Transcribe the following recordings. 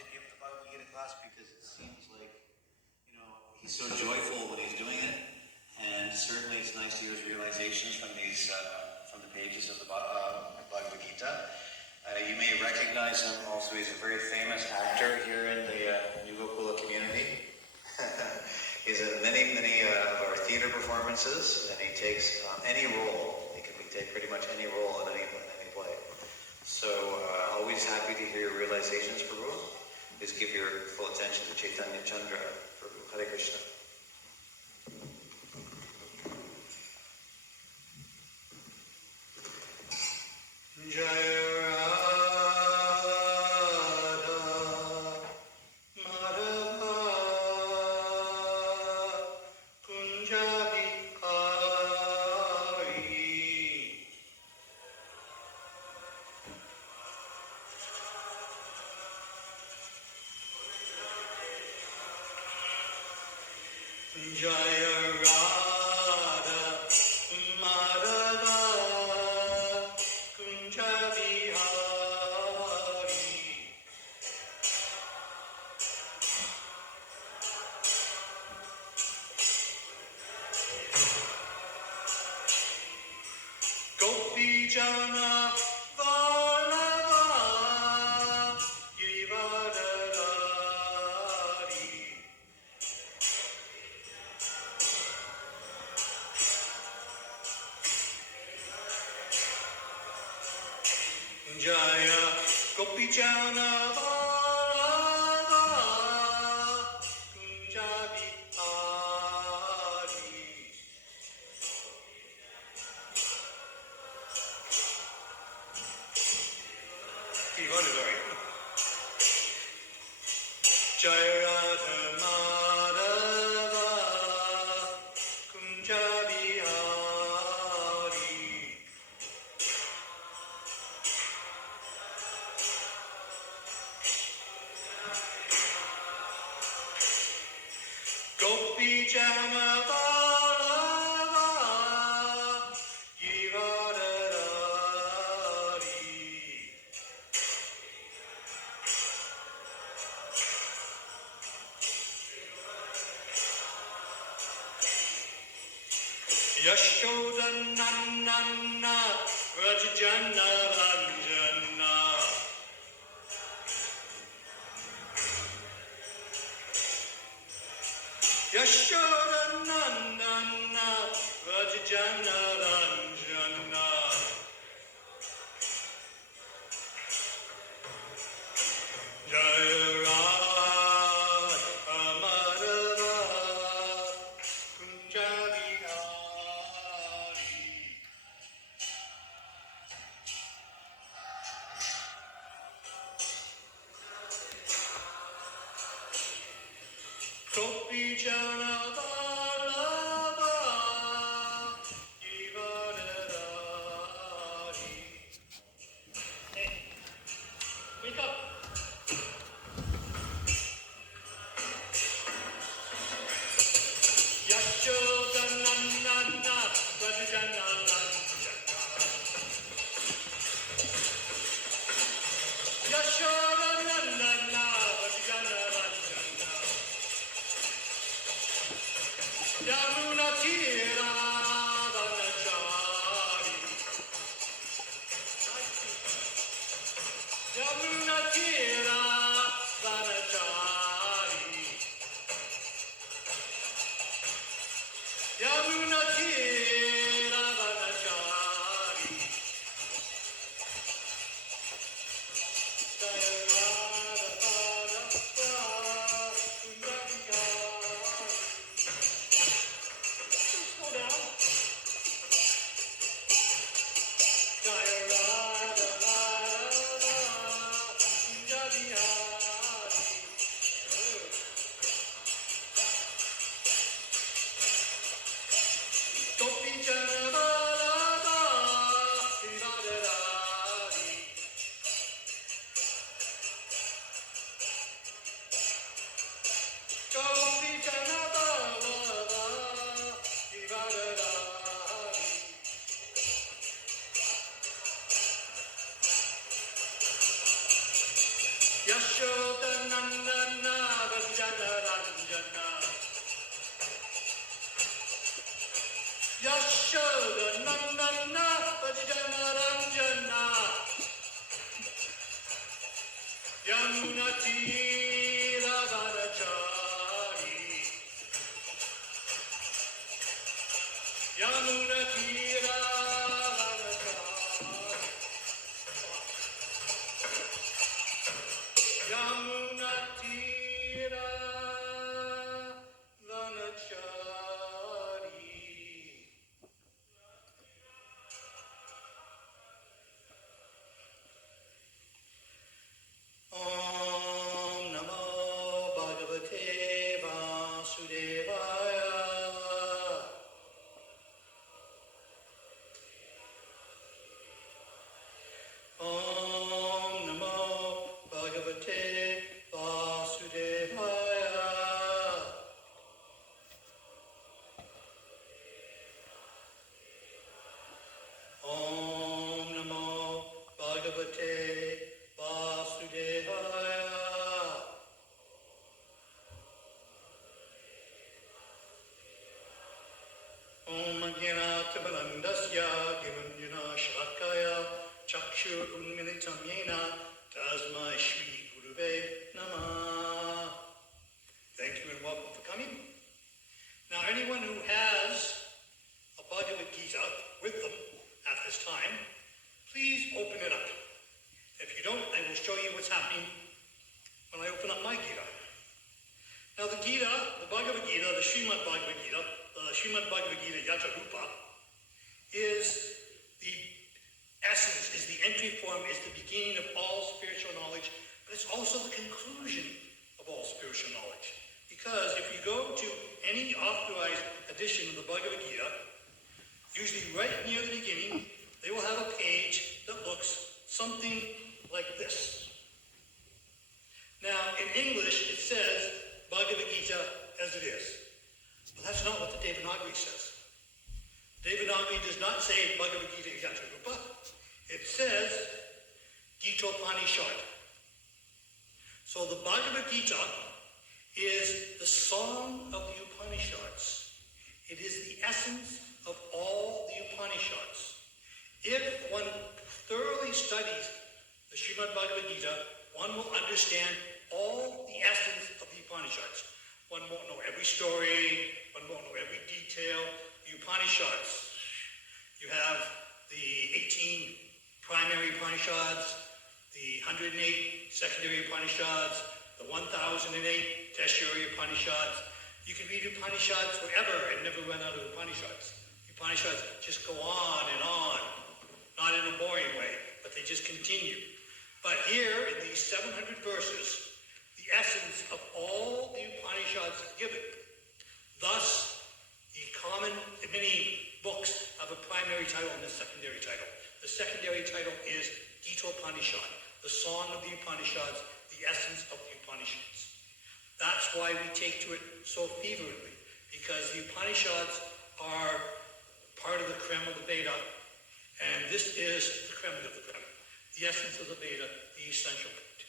to give the Bhagavad Gita class because it seems like, he's so joyful when he's doing it. And certainly it's nice to hear his realizations from from the pages of the Bhagavad Gita. You may recognize him also. He's a very famous actor here in the New Gokula community. He's in many of our theater performances, and he takes any role. He can take pretty much any role in any play. So always happy to hear your realizations, Prabhu. Please give your full attention to Chaitanya Chandra, Prabhu. Hare Krishna. Jaya Jana Vallabha Girivardhari Jaya Gopijana Vallabha Kunjabihari. Jaya Radha Madhava Kunjabihari Gopi Jana Vallabha Girivardhari Yashoda Nandana Rajajana Ranjana Yashoda Nandana Rajajana Ranjana Jaya Radha Madhava Kunjabihari Gopi Jana Vallabha Girivardhari. Hey, wake up! Yashoda Nandana Rajajana Ranjana Yashoda Nandana Rajajana Ranjana Yamuna Tira Vanachari Yamuna Tira Thank you and welcome for coming. Now, anyone who has a Bhagavad Gita with them at this time, please open it up. If you don't, I will show you what's happening when I open up my Gita. Now, the Gita, the Bhagavad Gita, the Srimad Bhagavad Gita, the Srimad Bhagavad Gita Yatarupa, is the essence, is the entry form, is the beginning of all spiritual knowledge, but it's also the conclusion of all spiritual knowledge. Because if you go to any authorized edition of the Bhagavad Gita, usually right near the beginning, they will have a page that looks something like this. Now, in English, it says Bhagavad Gita as it is. But that's not what the Devanagari says. Devanagari does not say Bhagavad Gita Yatarupa. It says Gitopanishad. So the Bhagavad Gita is the song of the Upanishads. It is the essence of all the Upanishads. If one thoroughly studies the Srimad Bhagavad Gita, one will understand all the essence of the Upanishads. One won't know every story, one won't know every detail. The Upanishads, you have the 18 primary Upanishads, the 108 secondary Upanishads, the 1008 tertiary Upanishads. You can read Upanishads forever and never run out of Upanishads. Upanishads just go on and on, not in a boring way, but they just continue. But here, in these 700 verses, the essence of all the Upanishads is given. Thus, many books have a primary title and a secondary title. The secondary title is Gitopanishad, the song of the Upanishads, the essence of the Upanishads. That's why we take to it so fervently, because the Upanishads are part of the creme of the Veda, and this is the creme of the creme, the essence of the Veda, the essential point.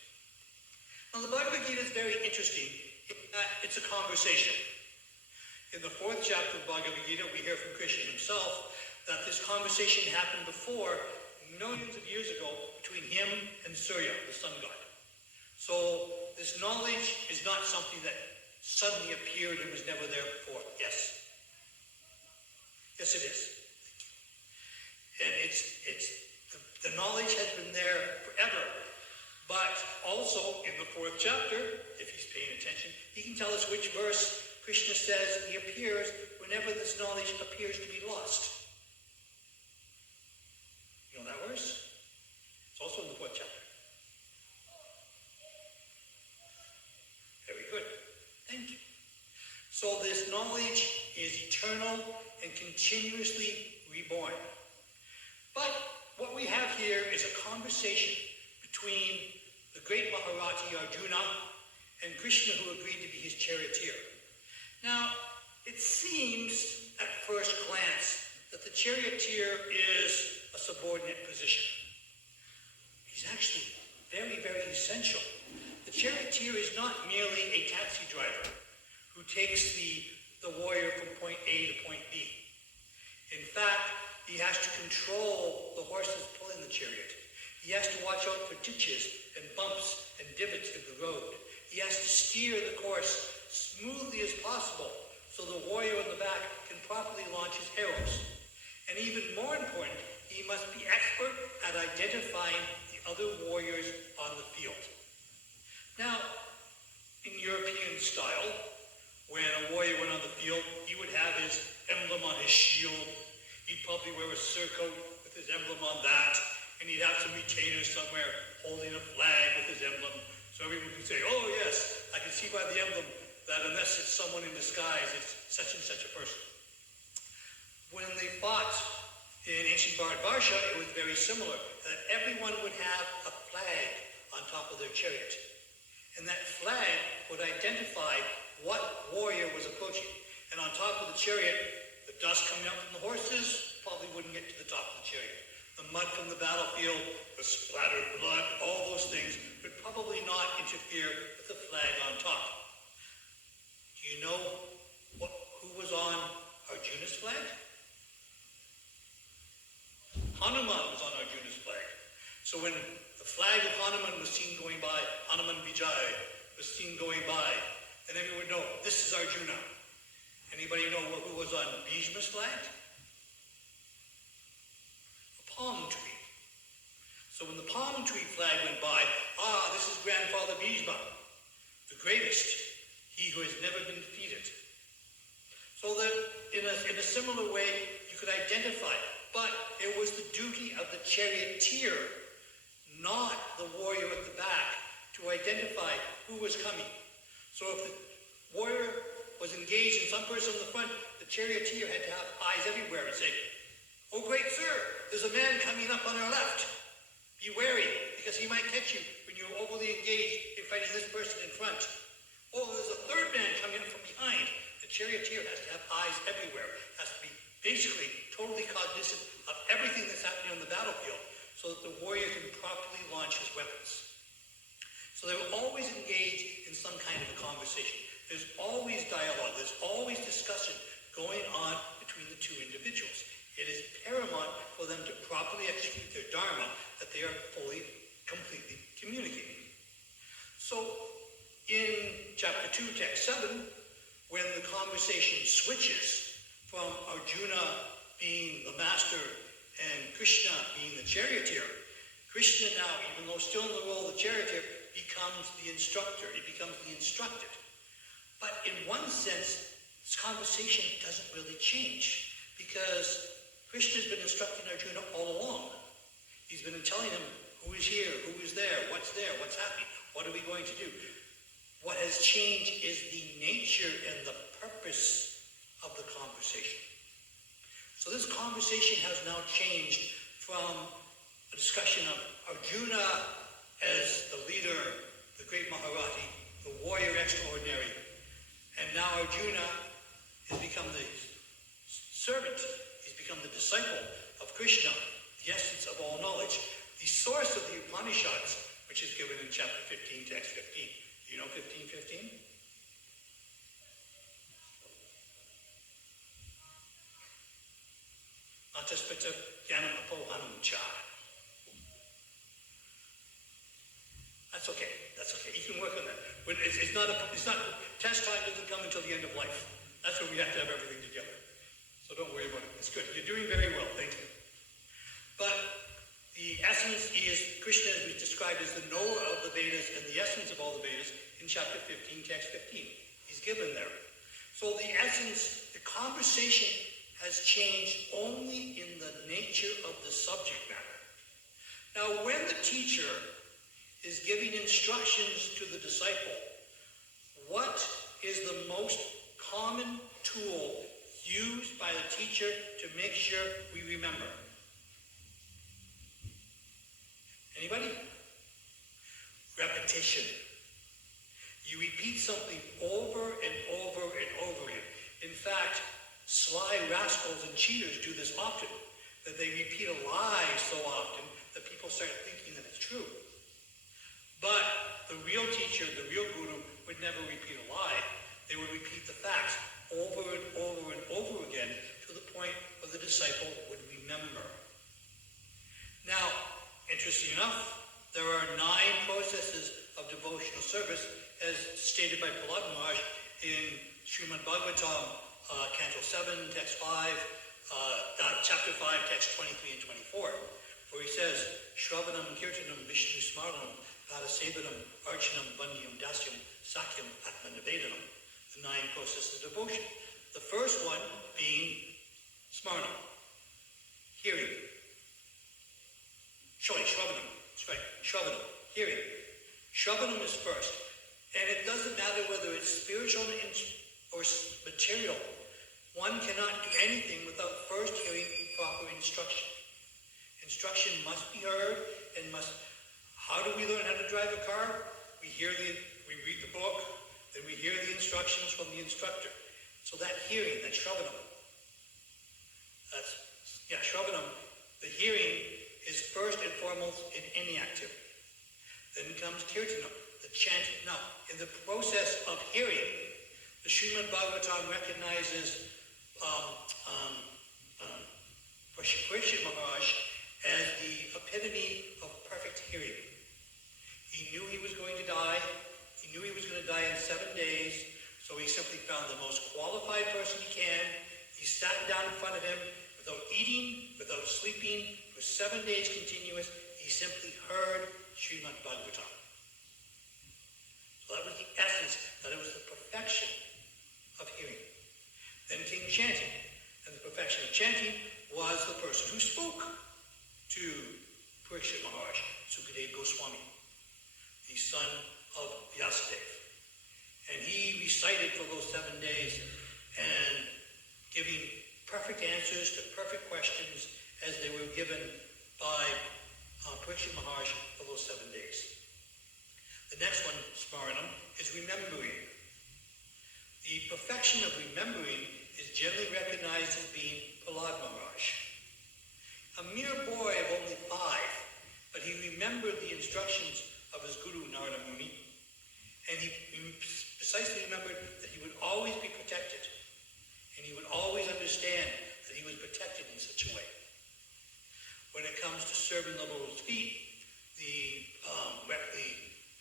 Now, the Bhagavad Gita is very interesting in that it's a conversation. In the 4th chapter of Bhagavad Gita, we hear from Krishna himself that this conversation happened before, millions of years ago, between him and Surya, the sun god. So this knowledge is not something that suddenly appeared and was never there before. Yes. Yes, it is. And the knowledge has been there forever. But also in the 4th chapter, if he's paying attention, he can tell us which verse Krishna says he appears whenever this knowledge appears to be lost. You know that verse? It's also in the 4th chapter. Very good. Thank you. So this knowledge is eternal and continuously reborn. But what we have here is a conversation between the great Maharati Arjuna and Krishna, who agreed to be his charioteer. Now, it seems at first glance that the charioteer is a subordinate position. He's actually very, very essential. The charioteer is not merely a taxi driver who takes the warrior from point A to point B. In fact, he has to control the horses pulling the chariot. He has to watch out for ditches and bumps and divots in the steer the course smoothly as possible so the warrior on the back can properly launch his arrows. And even more important, he must be expert at identifying the other warriors on the field. Now, in European style, when a warrior went on the field, he would have his emblem on his shield. He'd probably wear a surcoat with his emblem on that, and he'd have some retainers somewhere holding a flag with his emblem. So everyone could say, oh yes, I can see by the emblem that unless it's someone in disguise, it's such and such a person. When they fought in ancient Varsha, it was very similar, that everyone would have a flag on top of their chariot. And that flag would identify what warrior was approaching. And on top of the chariot, the dust coming up from the horses probably wouldn't get to the top of the chariot. The mud from the battlefield, the splattered blood, all those things would probably not interfere with the flag on top. Do you know who was on Arjuna's flag? Hanuman was on Arjuna's flag. So when the flag of Hanuman was seen going by, Hanuman Vijay was seen going by, and everyone would know, this is Arjuna. Anybody know who was on Bhishma's flag? A palm tree. So when the palm tree flag went by, this is Grandfather Bhishma, the greatest, he who has never been defeated. So that in a similar way, you could identify, but it was the duty of the charioteer, not the warrior at the back, to identify who was coming. So if the warrior was engaged in some person in the front, the charioteer had to have eyes everywhere and say, oh great sir, there's a man coming up on our left. Be wary, because he might catch you when you're overly engaged in fighting this person in front. Oh, there's a third man coming up from behind. The charioteer has to have eyes everywhere, has to be basically totally cognizant of everything that's happening on the battlefield so that the warrior can properly launch his weapons. So they were always engaged in some kind of a conversation. There's always dialogue, there's always discussion going on between the two individuals. It is paramount for them to properly execute their dharma that they are fully, completely communicating. So in chapter 2, text 7, when the conversation switches from Arjuna being the master and Krishna being the charioteer, Krishna now, even though still in the role of the charioteer, becomes the instructor, he becomes the instructed. But in one sense, this conversation doesn't really change because Krishna's been instructing Arjuna all along. He's been telling him who is here, who is there, what's happening, what are we going to do. What has changed is the nature and the purpose of the conversation. So this conversation has now changed from a discussion of Arjuna as the leader, the great Maharati, the warrior extraordinary. And now Arjuna has become the servant, he's become the disciple of Krishna, the essence of all knowledge, the source of the Upanishads, which is given in chapter 15, text 15. Do you know 15:15? Ataspita Jnanam Apohanamcha. That's okay. You can work on that. But it's not, test time doesn't come until the end of life. That's when we have to have everything together. So don't worry about it. It's good. You're doing very well. Thank you. But the essence is, Krishna is described as the knower of the Vedas and the essence of all the Vedas in chapter 15, text 15. He's given there. So the essence, the conversation has changed only in the nature of the subject matter. Now, when the teacher is giving instructions to the disciple, what is the most common tool used by the teacher to make sure we remember? Anybody? Repetition. You repeat something over and over and over again. In fact, sly rascals and cheaters do this often, that they repeat a lie so often that people start thinking that it's true. But the real teacher, the real guru, would never repeat a lie. They would repeat the facts over and over and over again to the point where the disciple would remember. Now, interesting enough, there are 9 processes of devotional service, as stated by Prahlad Maharaj in Srimad Bhagavatam, Canto 7, Text 5, Chapter 5, Text 23 and 24, where he says, Shravanam Kirtanam Vishnu Smaranam Padasevanam Archanam Vandyam Dasyam Sakyam Atmanavedanam, the 9 processes of devotion. The first one being Smaranam, hearing. Shravanam, that's right, Shravanam, hearing. Shravanam is first, and it doesn't matter whether it's spiritual or material. One cannot do anything without first hearing proper instruction. Instruction must be heard and how do we learn how to drive a car? We read the book, then we hear the instructions from the instructor. So that hearing, that Shravanam, Shravanam, the hearing is first and foremost in any activity. Then comes Kirtanam, the chanting. Now, in the process of hearing, the Srimad Bhagavatam recognizes Parikshit Maharaj as the epitome of perfect hearing. He knew he was going to die. He knew he was going to die in 7 days, so he simply found the most qualified person he can. He sat down in front of him without eating, without sleeping, for 7 days continuous. He simply heard Srimad Bhagavatam. So that was the essence, that it was the perfection of hearing. Then came chanting, and the perfection of chanting was the person who spoke to Parikshit Maharaj, Sukadeva Goswami, the son of Vyasadeva. And he recited for those 7 days and giving perfect answers to perfect questions as they were given by Parikshit Maharaj for those 7 days. The next one, Smaranam, is remembering. The perfection of remembering is generally recognized as being Prahlad Maharaj. A mere boy of only 5, but he remembered the instructions of his guru, Narada Muni, and he precisely remembered that he would always be protected, and he would always understand that he was protected in such a way. When it comes to serving the Lord's feet, the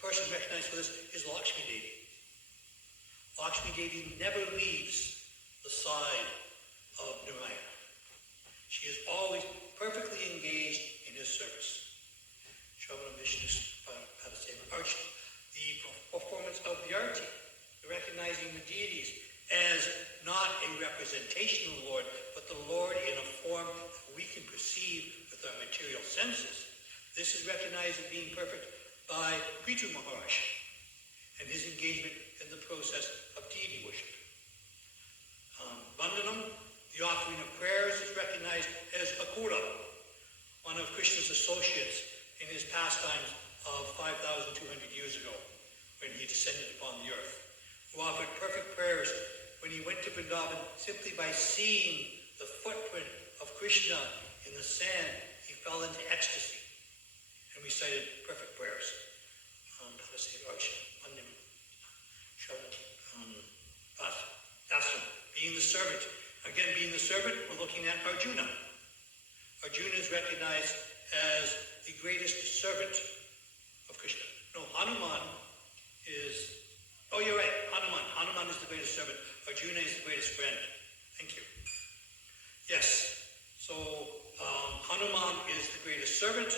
person recognized for this is Lakshmi Devi. Lakshmi Devi never leaves the side of Narayana. She is always perfectly engaged in his service. Shravanam Vishnu Padaseva Archana. The performance of the arti, recognizing the deities as not a representation of the Lord, but the Lord in a form that we can perceive with our material senses. This is recognized as being perfect by Prithu Maharaj and his engagement in the process of deity worship. Vandanam, the offering of prayers, is recognized as Akura, one of Krishna's associates in his pastimes of 5,200 years ago when he descended upon the earth, who offered perfect prayers when he went to Vrindavan simply by seeing the footprint of Krishna in the sand. He fell into ecstasy and recited perfect prayers. Being the servant. Again, being the servant, we're looking at Arjuna. Arjuna is recognized as the greatest servant of Krishna. No, Hanuman is... Oh, you're right, Hanuman. Hanuman is the greatest servant. Arjuna is the greatest friend. Thank you. Yes, so Hanuman is the greatest servant,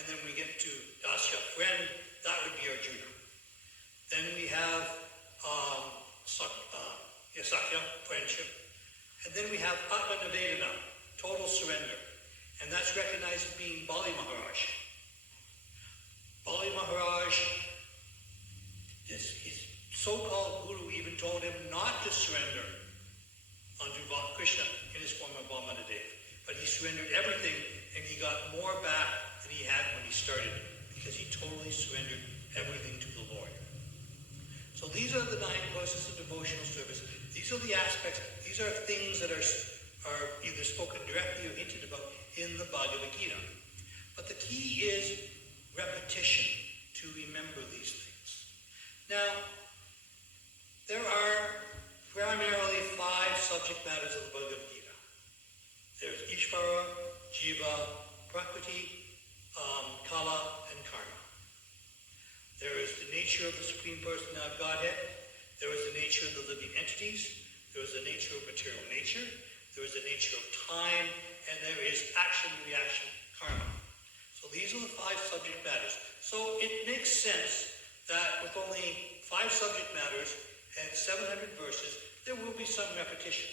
and then we get to Dasya, friend. That would be Arjuna. Then we have Sakya, friendship. And then we have Atmanavedana, total surrender. And that's recognized as being Bali Maharaj. Bali Maharaj, his so-called guru even told him not to surrender unto Krishna in his form of Balmadadeva. But he surrendered everything, and he got more back than he had when he started, because he totally surrendered everything to the Lord. So these are the 9 processes of devotional service. These are the aspects, these are things that are either spoken directly or hinted about in the Bhagavad Gita. But the key is repetition to remember these things. Now, there are primarily 5 subject matters of the Bhagavad Gita. There's Ishvara, Jiva, Prakriti, Kala, and Karma. There is the nature nature of the Supreme Personality of Godhead, there is the nature of the living entities, there is the nature of material nature, there is the nature of time, and there is action, reaction, karma. So these are the 5 subject matters. So it makes sense that with only 5 subject matters and 700 verses, there will be some repetition.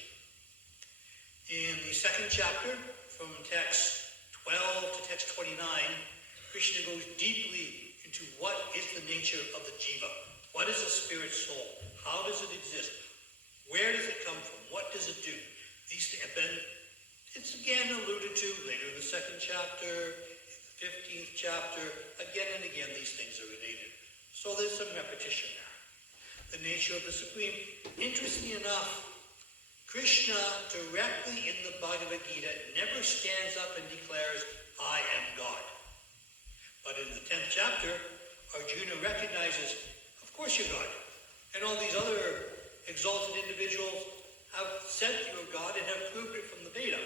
In the 2nd chapter, from text 12 to text 29, Krishna goes deeply into what is the nature of the jiva. What is a spirit soul? How does it exist? Where does it come from? What does it do? These have been, it's again alluded to later in the 2nd chapter, in the 15th chapter. Again and again, these things are related. So there's some repetition there. The nature of the Supreme. Interestingly enough, Krishna directly in the Bhagavad Gita never stands up and declares, I am God. But in the 10th chapter, Arjuna recognizes, of course you're God. And all these other exalted individuals have said you're God and have proved it from the Veda.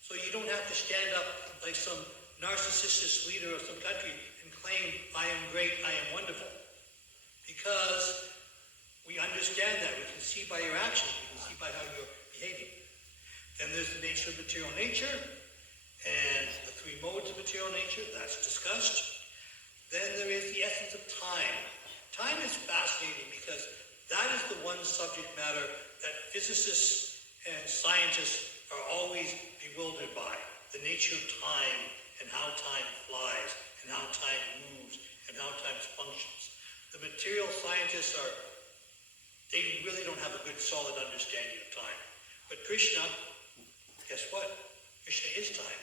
So you don't have to stand up like some narcissistic leader of some country and claim, I am great, I am wonderful. Because we understand that. We can see by your actions. We can see by how you're behaving. Then there's the nature of material nature and the 3 modes of material nature. That's discussed. Then there is the essence of time. Time is fascinating because that is the one subject matter that physicists and scientists are always bewildered by. The nature of time and how time flies and how time moves and how time functions. The material scientists they really don't have a good solid understanding of time. But Krishna, guess what? Krishna is time.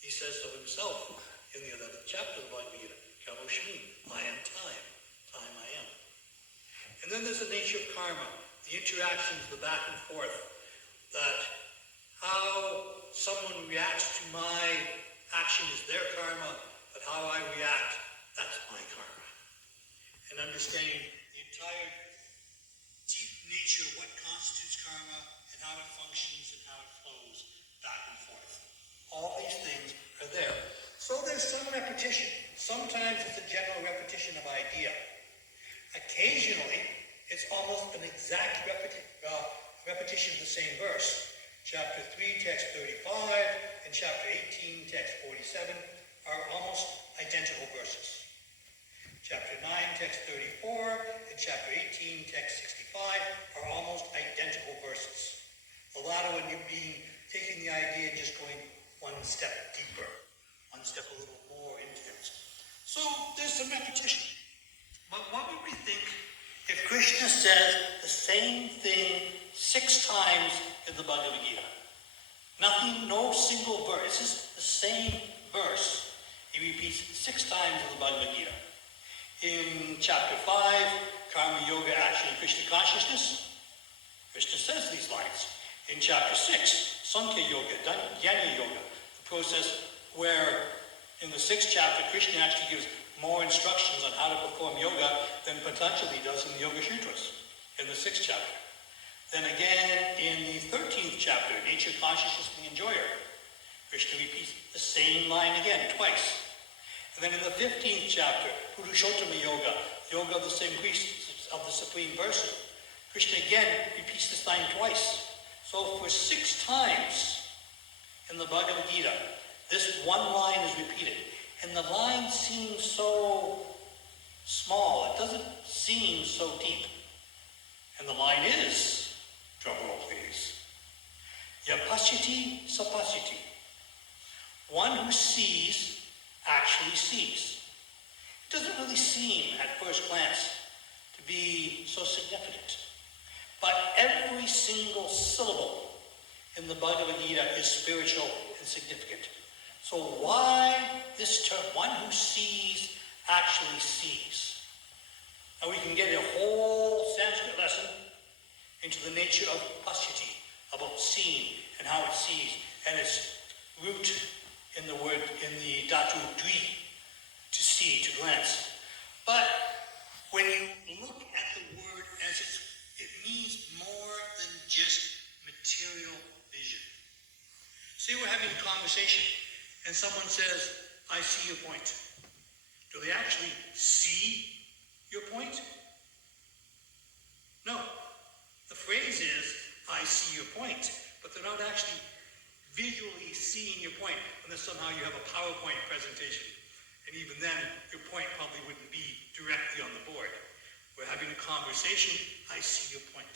He says so himself in the 11th chapter of the Bhagavad Gita. Kamoshmi, I am time. Time I am. And then there's the nature of karma, the interactions, the back and forth, that how someone reacts to my action is their karma, but how I react, that's my karma. And understanding the entire deep nature of what constitutes karma and how it functions and how it flows back and forth. All these things are there. So there's some repetition. Sometimes it's a general repetition of idea. Occasionally, it's almost an exact repetition of the same verse. Chapter 3, text 35, and chapter 18, text 47 are almost identical verses. Chapter 9, text 34, and chapter 18, text 65 are almost identical verses. The latter one being taking the idea and just going one step deeper, one step a little more into it. So there's some repetition. But what would we think if Krishna says the same thing 6 times in the Bhagavad Gita? Nothing, no single verse. This is the same verse. He repeats 6 times in the Bhagavad Gita. In chapter 5, Karma Yoga, Action, and Krishna Consciousness, Krishna says these lines. In chapter 6, Sankhya Yoga, Jnana Yoga, the process where in the 6th chapter, Krishna actually gives more instructions on how to perform yoga than Patanjali does in the Yoga Sutras in the 6th chapter. Then again, in the 13th chapter, Nature, Consciousness, and the Enjoyer, Krishna repeats the same line again, twice. And then in the 15th chapter, Purushottama Yoga, Yoga of the Supreme Person, Krishna again repeats this line twice. So for 6 times in the Bhagavad Gita, this one line is repeated. And the line seems so small. It doesn't seem so deep. And the line is, drum roll please, Yapashyati Sapashyati. One who sees actually sees. It doesn't really seem at first glance to be so significant. But every single syllable in the Bhagavad Gita is spiritual and significant. So why this term, one who sees actually sees? And we can get a whole Sanskrit lesson into the nature of pashyati, about seeing and how it sees, and its root in the word, in the dhatu dvi, to see, to glance. But when you look at the word as it means more than just material vision. Say we're having a conversation and someone says, I see your point. Do they actually see your point? I see your point, but they're not actually visually seeing your point unless somehow you have a PowerPoint presentation. And even then, your point probably wouldn't be directly on the board. We're having a conversation, I see your point.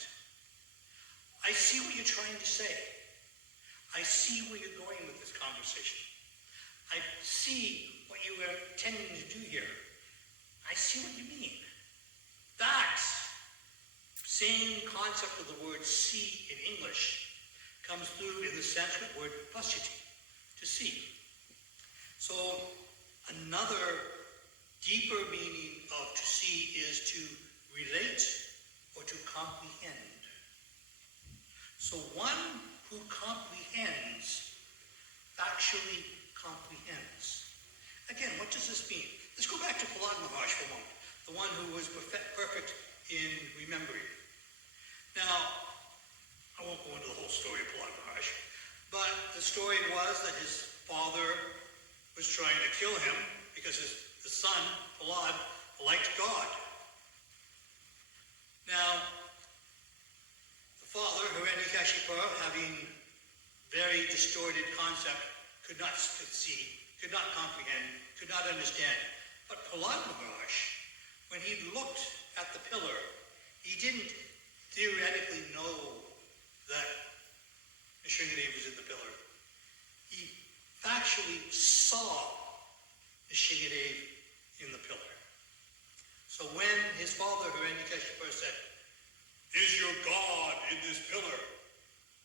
I see what you're trying to say. I see where you're going with this conversation. I see what you are intending to do here. I see what you mean. That same concept of the word see in English comes through in the Sanskrit word pasyati, to see. So another deeper meaning of to see is to relate or to comprehend. So one who comprehends actually comprehends. Again, what does this mean? Let's go back to Prahlad Maharaj for a moment, the one who was perfect in remembering. Now, I won't go into the whole story of Prahlad Maharaj, but the story was that his father was trying to kill him because the son, Prahlad, liked God. Now, the father, Hiranyakashipu, having very distorted concept, could not see, could not comprehend, could not understand. But Prahlad Maharaj, when he looked at the pillar, he didn't theoretically know that Nrsimhadev was in the pillar. He factually saw Nrsimhadev in the pillar. So when his father, Hiranyakashipu, said, "Is your God in this pillar?"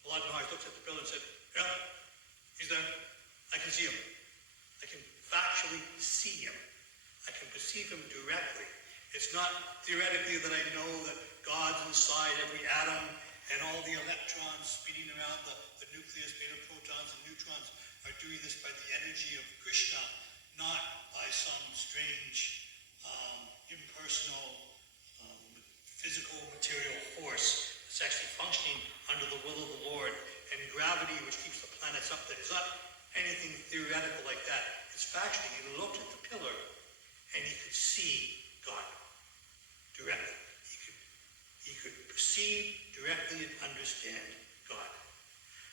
Prahlad Maharaj looked at the pillar and said, "Yeah, he's there. I can see him. I can factually see him. I can perceive him directly. It's not theoretically that I know that God's inside every atom and all the electrons spinning around the nucleus made of protons and neutrons are doing this by the energy of Krishna, not by some strange, impersonal, physical, material force that's actually functioning under the will of the Lord, and gravity, which keeps the planets up there. It's not anything theoretical like that. It's factually, he looked at the pillar and he could see God directly. He could perceive directly and understand God.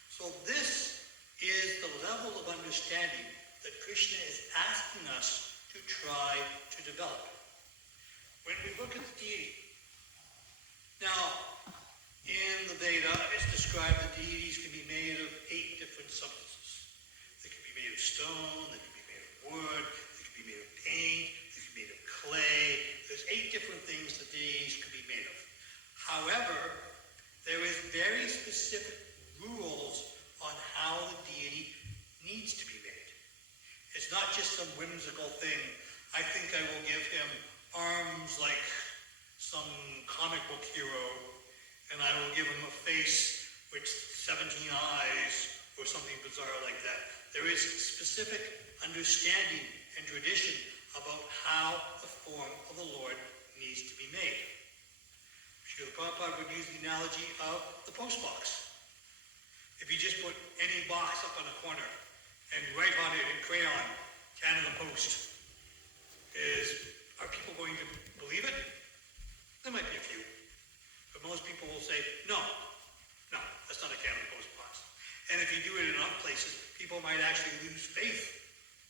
So this is the level of understanding that Krishna is asking us to try to develop. When we look at the deity, now, in the Veda, it's described that deities can be made of 8 different substances. They can be made of stone, they can be made of wood, they can be made of paint, they can be made of clay. There's 8 different things that deities can be made of. However, there is very specific rules on how the deity needs to be made. It's not just some whimsical thing. I think I will give him arms like some comic book hero, and I will give him a face with 17 eyes, or something bizarre like that. There is specific understanding and tradition about how the form of the Lord needs to be made. Srila Prabhupada would use the analogy of the post box. If you just put any box up on a corner and write on it in crayon, Canada Post, are people going to believe it? There might be a few. But most people will say, no, that's not a Canada Post box. And if you do it in other places, people might actually lose faith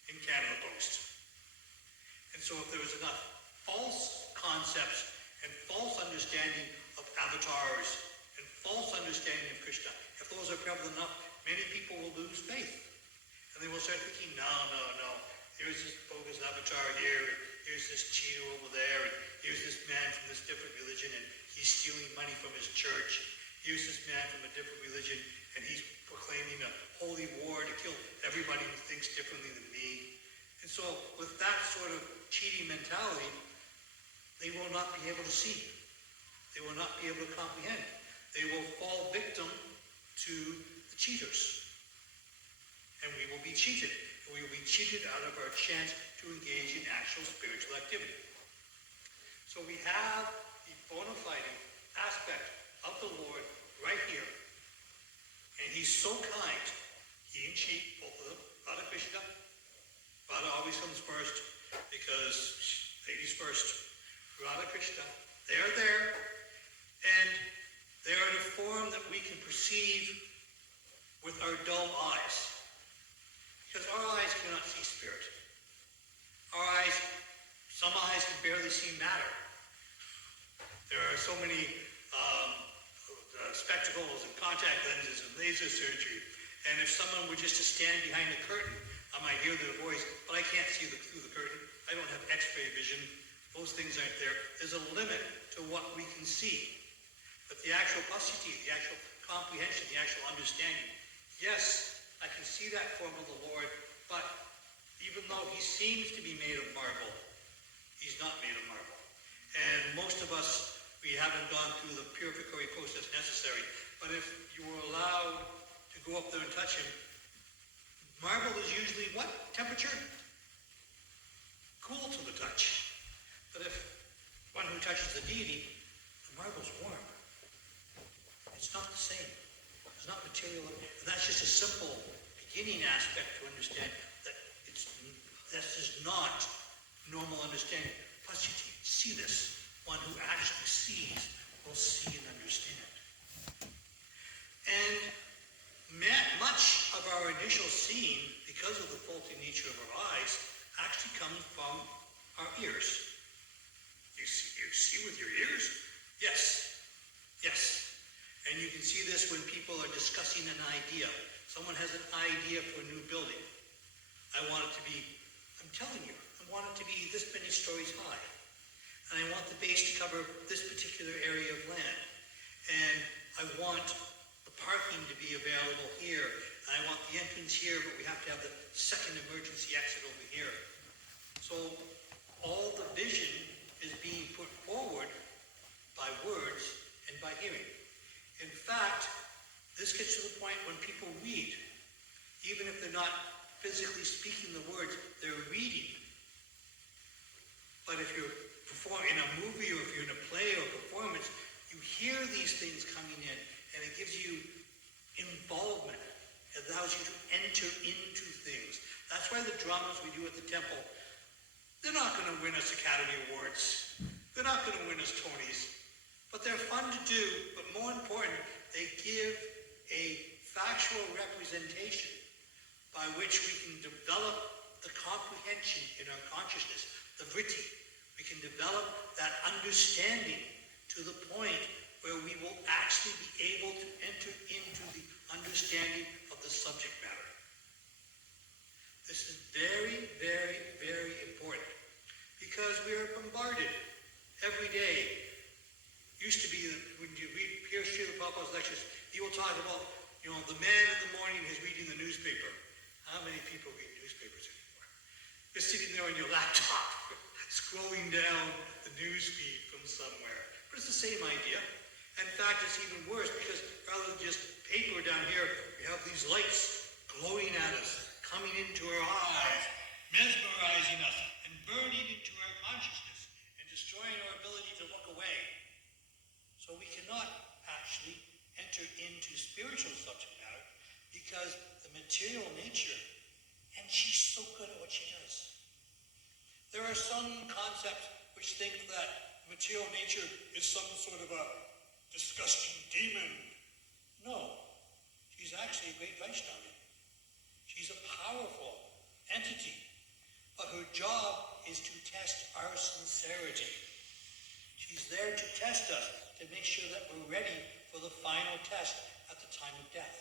in Canada Post. And so if there was enough false concepts and false understanding of avatars and false understanding of Krishna, if those are prevalent enough, many people will lose faith. And they will start thinking, no, here's this bogus avatar here, and here's this cheater over there, and here's this man from this different religion, and he's stealing money from his church. Here's this man from a different religion, and he's proclaiming a holy war to kill everybody who thinks differently than me. And so with that sort of cheating mentality, they will not be able to see. They will not be able to comprehend. They will fall victim to the cheaters. And we will be cheated. And we will be cheated out of our chance to engage in actual spiritual activity. So we have the bona fide aspect of the Lord right here. And he's so kind. He and she, both of them, Radha Krishna. Radha always comes first because ladies first. Radha Krishna, they are there. And They are in a form that we can perceive with our dull eyes. Because our eyes cannot see spirit. Some eyes can barely see matter. There are so many spectacles and contact lenses and laser surgery. And if someone were just to stand behind the curtain, I might hear their voice, but I can't see through the curtain. I don't have x-ray vision. Those things aren't there. There's a limit to what we can see. But the actual passaty, the actual comprehension, the actual understanding, yes, I can see that form of the Lord, but even though he seems to be made of marble, he's not made of marble. And most of us, we haven't gone through the purificatory process necessary. But if you were allowed to go up there and touch him, marble is usually what temperature? Cool to the touch. But if one who touches the deity, the marble's warm. It's not the same. It's not material. And that's just a simple beginning aspect to understand that this is not normal understanding. Plus you see this. One who actually sees will see and understand. And much of our initial seeing, because of the faulty nature of our eyes, actually comes from our ears. You see with your ears? Yes. Yes. And you can see this when people are discussing an idea. Someone has an idea for a new building. I want it to be, I'm telling you, I want it to be this many stories high. And I want the base to cover this particular area of land. And I want the parking to be available here. And I want the entrance here, but we have to have the second emergency exit over here. So all the vision is being put forward by words and by hearing. In fact, this gets to the point when people read, even if they're not physically speaking the words, they're reading. But if you're in a movie or if you're in a play or performance, you hear these things coming in and it gives you involvement. It allows you to enter into things. That's why the dramas we do at the temple, they're not going to win us Academy Awards. They're not going to win us Tonys. But they're fun to do, but more important, they give a factual representation by which we can develop the comprehension in our consciousness, the vritti. We can develop that understanding to the point where we will actually be able to enter into the understanding of the subject matter. This is very, very, very important because we are bombarded every day. Used to be when you hear Srila Prabhupada's lectures, he will talk about, the man in the morning is reading the newspaper. How many people read newspapers anymore? You're sitting there on your laptop, scrolling down the news feed from somewhere. But it's the same idea. In fact, it's even worse because rather than just paper down here, we have these lights glowing at us, coming into our eyes, mesmerizing us, and burning into our consciousness, and destroying our ability to look away. So we cannot actually enter into spiritual subject matter because the material nature, and she's so good at what she does. There are some concepts which think that material nature is some sort of a disgusting demon. No, she's actually a great Vaishnava. She's a powerful entity, but her job is to test our sincerity. She's there to test us, to make sure that we're ready for the final test at the time of death.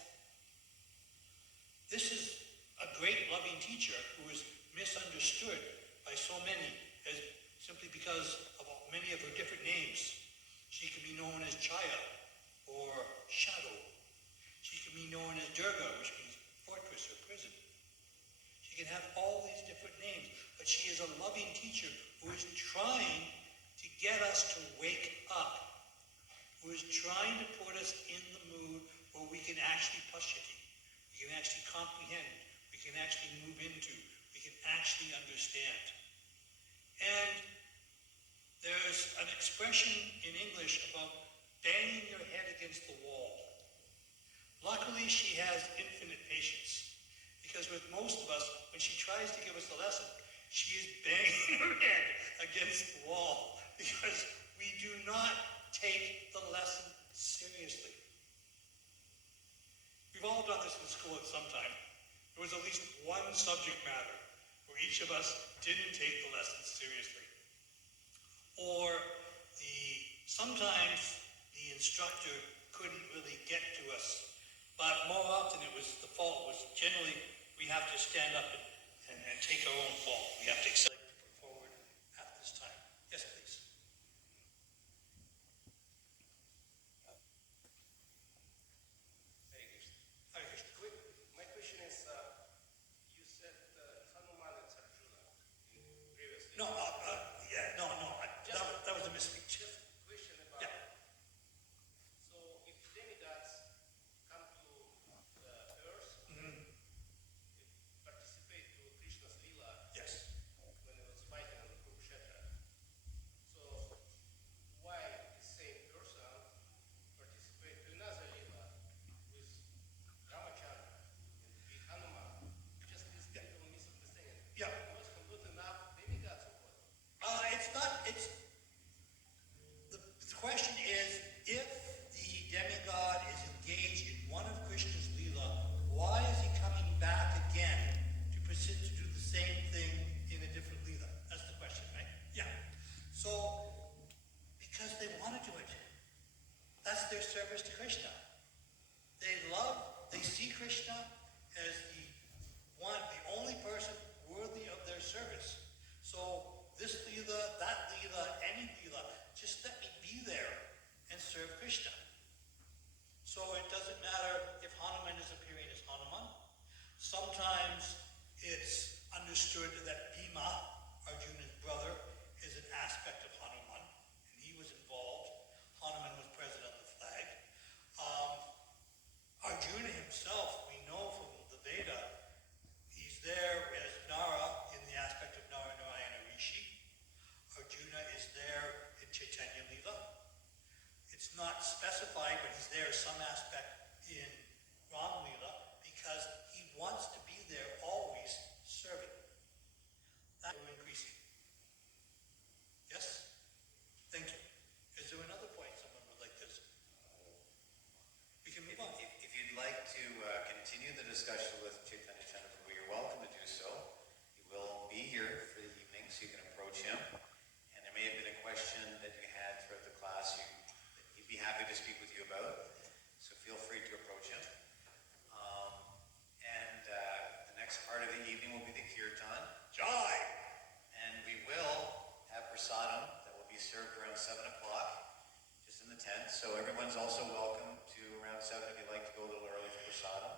This is a great loving teacher who is misunderstood by so many as simply because of many of her different names. She can be known as Chaya or Shadow. She can be known as Durga, which means fortress or prison. She can have all these different names, but she is a loving teacher who is trying to get us to wake up, who is trying to put us in the mood where we can actually pashyati, we can actually comprehend, we can actually move into, we can actually understand. And there's an expression in English about banging your head against the wall. Luckily, she has infinite patience, because with most of us, when she tries to give us a lesson, she is banging her head against the wall, because we do not take the lesson seriously. We've all done this in school at some time. There was at least one subject matter where each of us didn't take the lesson seriously. Or sometimes the instructor couldn't really get to us, but more often the fault was generally we have to stand up and take our own fault. We have to accept to put forward at this time. Yes, please. Hare Krishna. Hare Krishna. My question is, you said Hanuman and Arjuna previously. No, that was a mistake. Just a question about. Yeah. So if demigods come to the earth, participate to Krishna's lila Yes. when he was fighting on Kurukshetra. So why the same person participate to another lila with Ramachandra and beat Hanuman? Just this little misunderstanding. Yeah. Was not enough demigods or what? The question is, if the demigod is engaged in one of Krishna's Leela, why is he coming back again to proceed to do the same thing in a different Leela? That's the question, right? Yeah. So, because they want to do it. That's their service to Krishna. They see Krishna as the only person worthy of their service. So, this Leela, that Leela, any Leela, just let me be there and serve Krishna. So it doesn't matter if Hanuman is appearing as Hanuman. Sometimes it's understood that Bhima, Arjuna's brother, is an aspect of Hanuman, and he was involved. Hanuman was present on the flag. Arjuna himself, we know from the Veda, he's there as Nara in the aspect of Nara Narayana Rishi. Arjuna is there in Chaitanya Lila. It's not specified, but he's there some aspect in Ram Lila because he wants to be there always serving. That we're increasing. Yes? Thank you. Is there another point someone would like this? We can move on. If you'd like to continue the discussion with Chaitanya Chandraprabhu, you're welcome to do so. He will be here for the evening, so you can approach him. And there may have been a question that you had throughout the class that he'd be happy to speak with you about. So feel free to approach him. The next part of the evening will be the kirtan. Jai! And we will have prasadam that will be served around 7 o'clock, just in the tent. So everyone's also welcome to around 7 if you'd like to go a little early for prasadam.